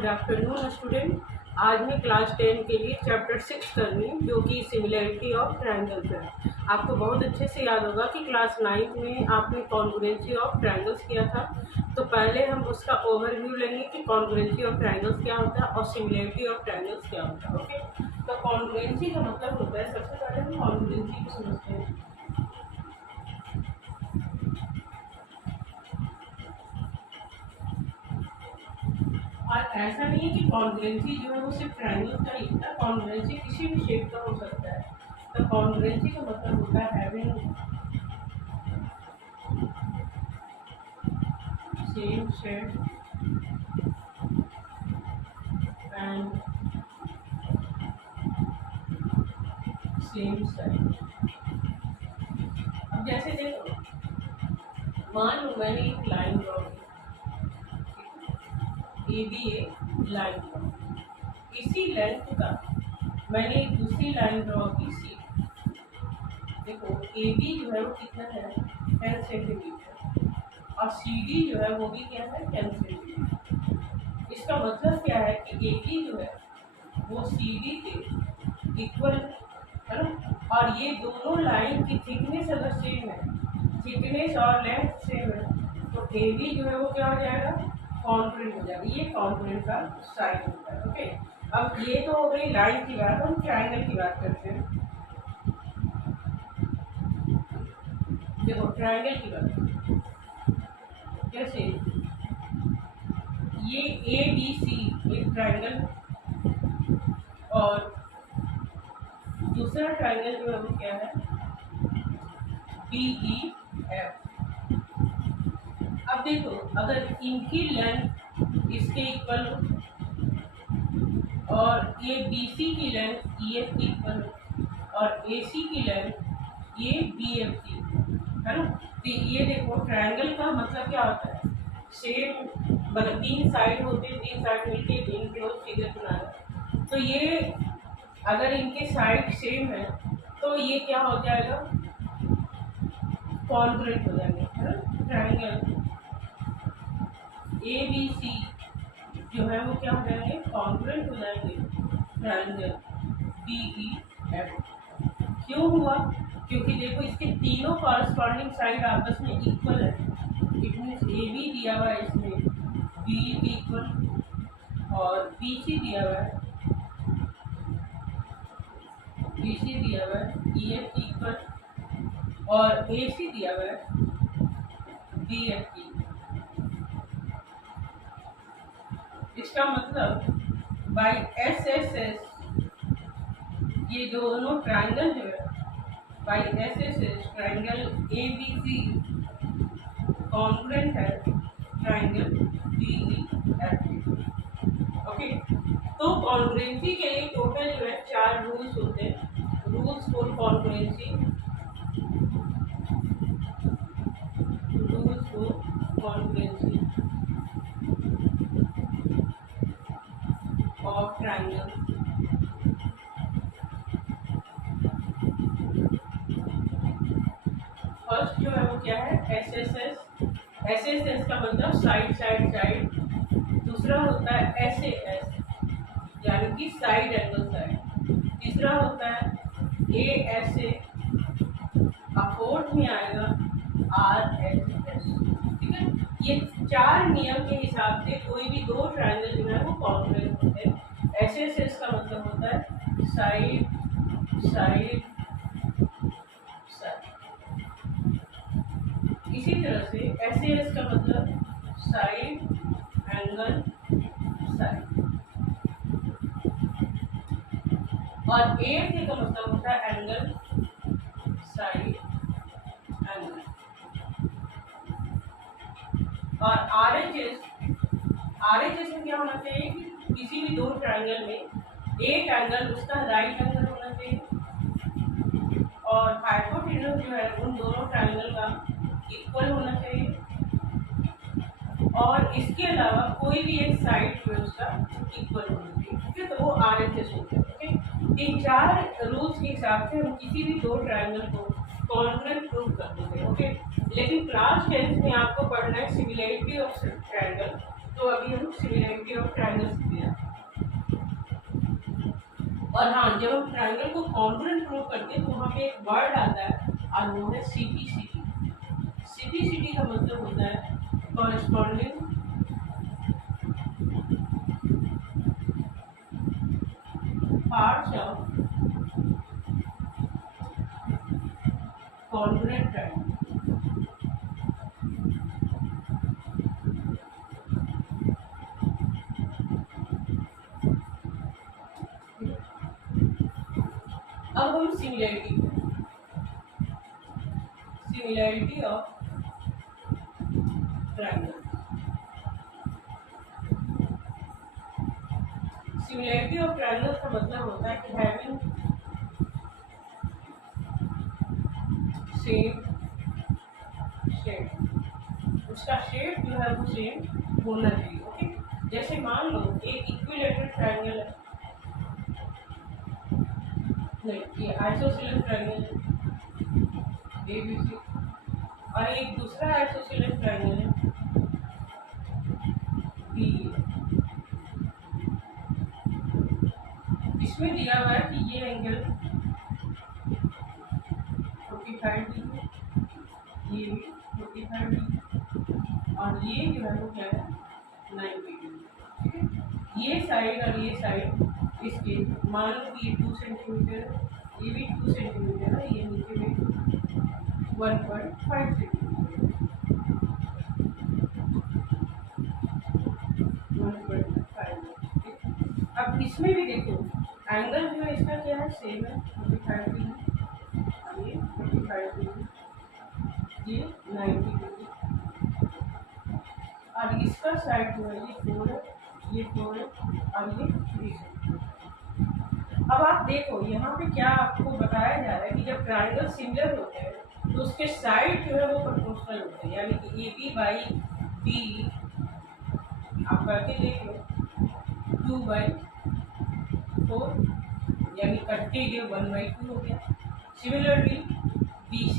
Good afternoon student. आज मैं class 10 के लिए चैप्टर 6 कर रही हूँ जो कि सिमिलरिटी ऑफ ट्रायंगल्स है। आपको बहुत अच्छे से याद होगा कि क्लास 9 में आपने कॉन्ग्रुएंसी ऑफ ट्रायंगल्स किया था। तो पहले हम उसका ओवरव्यू लेंगे कि कॉन्ग्रुएंसी ऑफ ट्रायंगल्स क्या होता है और सिमिलरिटी ऑफ ट्रायंगल्स क्या होता है। ओके, तो कॉन्ग्रुएंसी का मतलब होता है, सबसे पहले हम कॉन्ग्रुएंसी को समझते हैं। और ऐसा नहीं है कि कॉन्ग्रुएंसी जो है वो सिर्फ ट्रायंगल का ही होता है, कॉन्ग्रुएंसी किसी भी शेप का हो सकता है। तो कॉन्ग्रुएंसी का मतलब होता है having same shape and same size. अब जैसे देखो, मान लो मैंने एक लाइन ड्रॉ की, A B a line draw, इसी लेंथ का मैंने एक दूसरी लाइन ड्रॉ की सी। देखो ए बी जो है वो कितना है, 10 सेंटीमीटर, और सी डी जो है वो भी क्या है, 10 सेंटीमीटर। इसका मतलब क्या है कि ए बी जो है वो सी डी के इक्वल है ना, और ये दोनों लाइन की थिकनेस अगर सेम है, थिकनेस और लेंथ सेम है, तो ए बी जो है वो क्या हो जाएगा, कॉन्ग्रुएंट हो जाएगा। ये कॉन्ग्रुएंट का साइन होता है। ओके, अब ये तो हो गई लाइन की बात, हम ट्रायंगल की बात करते हैं। देखो ट्रायंगल की बात कैसे, ये ए बी सी एक ट्रायंगल, और दूसरा ट्रायंगल जो है वो क्या है, बी ई एफ। अब देखो अगर इनकी लेंथ इसके इक्वल हो और ये बी सी की लेंथ ई एफ की इक्वल हो और ए सी की लेंथ ये बी एफ की है ना, तो ये देखो ट्रायंगल का मतलब क्या होता है, सेम मतलब तीन साइड होते हैं, तीन साइड मिलके इनक्लोज फिगर बनाना। तो ये अगर इनके साइड सेम है तो ये क्या हो जाएगा, कॉन्ग्रुएंट हो जाएंगे है ना। ट्रायंगल ए बी सी जो है वो क्या हो जाएंगे, कॉन्ग्रुएंट हो जाएंगे ट्रायंगल बी ई एफ। क्यों हुआ, क्योंकि देखो इसके तीनों कॉरस्पॉन्डिंग साइड आपस में इक्वल है। इट मीन्स ए बी दिया हुआ है, इसमें बी इक्वल और बी सी दिया हुआ है, बी सी दिया हुआ है ई एफ इक्वल, और ए सी दिया हुआ है बी एफ की। इसका मतलब बाई एस एस एस ये दोनों ट्रायंगल जो है, by S S S triangle A B C congruent है triangle B E F. Okay, तो कॉन्ग्रुएंसी के लिए टोटल जो है 4 रूल्स होते हैं। Rules for congruency, rules for congruency of triangle. First जो है वो क्या है, S S S. S S S का मतलब साइड साइड साइड। दूसरा होता है एस ए एस यानी कि साइड एंगल साइड। तीसरा होता है ए एस ए, फोर्थ में आएगा आर एस एस। ठीक है, ये 4 नियम के हिसाब से कोई भी दो ट्रायंगल जो है वो कॉन्ग्रुएंट होते हैं। एस एस एस का मतलब होता है साइड साइड साइड। इसी तरह से एस ए एस का मतलब साइड एंगल साइड, और ए एस ए का मतलब होता है एंगल साइड एंगल। और आर एच एस में क्या होना चाहिए कि किसी भी दो ट्रायंगल में एक एंगल उसका राइट एंगल होना चाहिए, और हाइपोटेन्यूज जो है उन दोनों ट्रायंगल का इक्वल होना चाहिए, और इसके अलावा कोई भी एक साइड जो है उसका इक्वल होना चाहिए। ठीक है, तो वो आर एच एस होता है। ओके, इन 4 रूल्स के हिसाब से हम किसी भी दो ट्रायंगल को कॉन्ग्रुएंट प्रूव कर देते हैं। ओके, लेकिन क्लास 10 में आपको पढ़ना है सिमिलरिटी ऑफ ट्रायंगल। तो अभी हम सिमिलैरिटी ऑफ ट्रायंगल्स किया। और हाँ, जब हम ट्रायंगल को कॉन्ग्रुएंट प्रूव करते हैं तो वहाँ पे एक वर्ड आता है और वो है सीपीसीटी। सीपीसीटी का मतलब होता है corresponding parts of congruent triangle. अब हम similarity of triangle. Similarity of triangle का मतलब होता है कि हैविंग सेम शेप, उसका शेप जो है वो सेम होना चाहिए। ओके, जैसे मान लो एक इक्विलेटरल ट्रायंगल है, नहीं ये आइसोसेलेस ट्रायंगल है ABC, और एक दूसरा आइसोसेलेस ट्रायंगल है DE। इसमें दिया हुआ है कि ये एंगल 45 डिग्री, ये भी 45 डिग्री, और ये जो है वो क्या है 90 डिग्री। ठीक है, ये साइड और ये साइड इसके मान लो कि ये 2 सेंटीमीटर, ये भी 2 सेंटीमीटर है, ये नीचे में 1.5 सेंटीमीटर, 1.5। अब इसमें भी देखो एंगल जो है इसका क्या है, सेम है 45 डिग्री, ये 45 डिग्री, ये 90 डिग्री, और इसका साइड जो है ये 4 है, ये 4 है, और ये 3 है। अब आप देखो यहाँ पे क्या आपको बताया जा रहा है कि जब ट्रायंगल सिमिलर होते हैं तो उसके साइड जो है वो प्रोपोर्शनल होते हैं, यानी कि AB बाई BE आप करके देख लो 2/4, यानी कट्टे ये 1/2 हो गया। सिमिलरली BC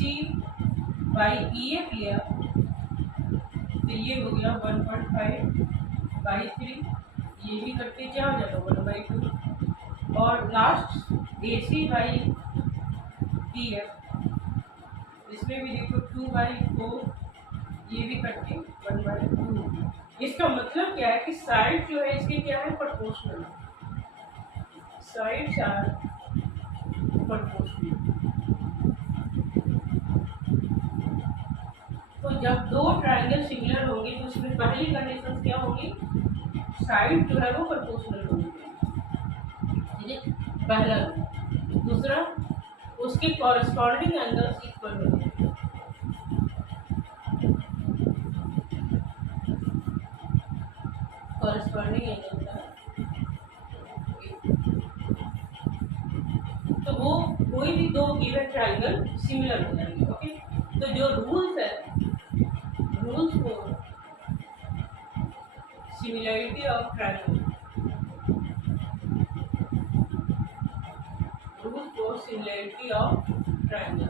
बाई EF लिया तो ये हो गया 1.5/3, ये भी कट्टे क्या हो जाएगा 1/2, और लास्ट AC बाई PF, इसमें भी देखो 2/4, ये भी कट्टे 1/2। इसका मतलब क्या है कि साइड जो है इसके क्या है प्रोपोर्शनल, साइड्स आर प्रोपोर्शनल। तो जब दो ट्रायंगल सिमिलर होंगे तो उसमें पहली कंडीशन क्या होगी, साइड जो है वो प्रोपोर्शनल होगी, ठीक है, पहला। दूसरा, उसके कॉरेस्पॉन्डिंग एंगल्स इक्वल होंगे। कॉरेस्पॉन्डिंग एंगल का तो वो कोई भी दो गिवन ट्रायंगल सिमिलर हो जाएंगे। ओके, तो जो रूल्स है, rules for similarity of triangle, rule for similarity of triangle.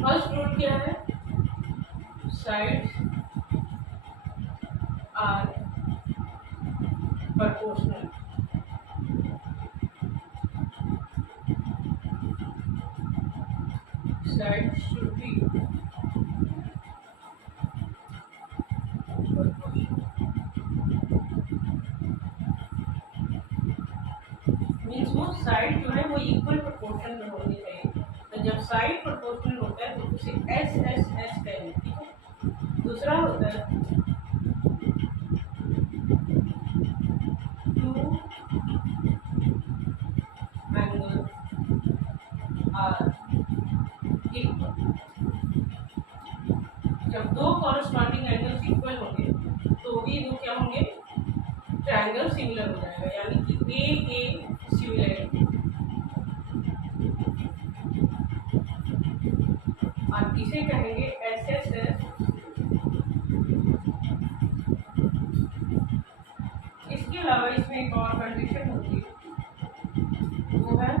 First rule क्या है, sides are proportional, sides should be proportional, means वो साइड जो है वो इक्वल प्रोपोर्शन में होनी चाहिए। तो जब साइड प्रोपोर्शनल होता है तो उसे SSS कहेंगे। ठीक है, दूसरा होता है टू एंगल आर इक्वल। जब दो कॉरेस्पॉन्डिंग एंगल्स इक्वल होंगे तो भी वो क्या होंगे, ट्रायंगल सिमिलर हो जाएगा, यानी कि A सिमिलैरिटी, और इसे कहेंगे SSS। इसके अलावा इसमें एक और कंडीशन होती है, वो है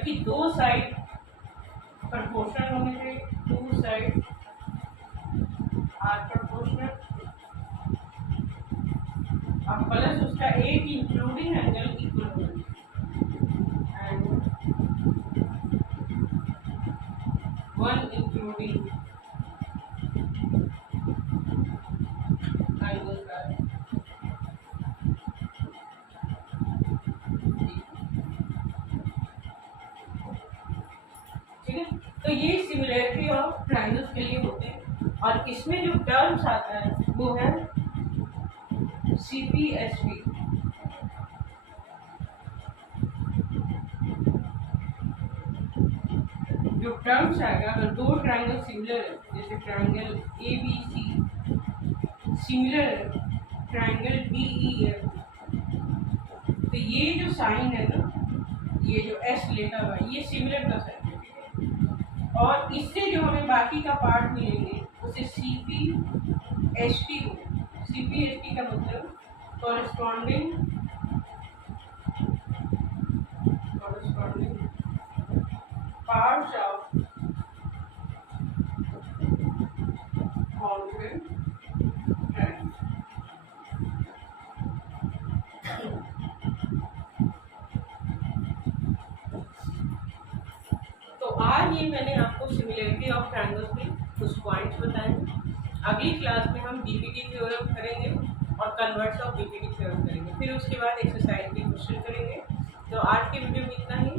जबकि दो साइड प्रोपोर्शनल होने से टू साइड आर प्रोपोर्शनल और प्लस उसका एक इंक्लूडिंग एंगल इक्वल होगा एंड वन इंक्लूडिंग एंगल का ठीक है। तो ये सिमिलरिटी ऑफ ट्रायंगल्स के लिए होते हैं और इसमें जो टर्म्स आता है वो है CPSP। जो टर्म्स आएगा अगर दो ट्रायंगल सिमिलर है, जैसे ट्रायंगल ABC सिमिलर है ट्रायंगल DEF, तो ये जो साइन है ना, ये जो S लेटा हुआ ये सिमिलर का साइन है, ठीक है। और इससे जो हमें बाकी का पार्ट मिलेंगे उसे CPST हो। CPST का मतलब corresponding parts of congruent triangle। तो आज ये मैंने आपको सिमिलरिटी ऑफ ट्रायंगल्स में कुछ पॉइंट्स बताए। अगली क्लास में हम बीपीटी थ्योरम करेंगे और कन्वर्ट्स ऑफ बीपीटी थ्योरम करेंगे, फिर उसके बाद एक्सरसाइज के क्वेश्चन करेंगे। तो आज के वीडियो में इतना ही।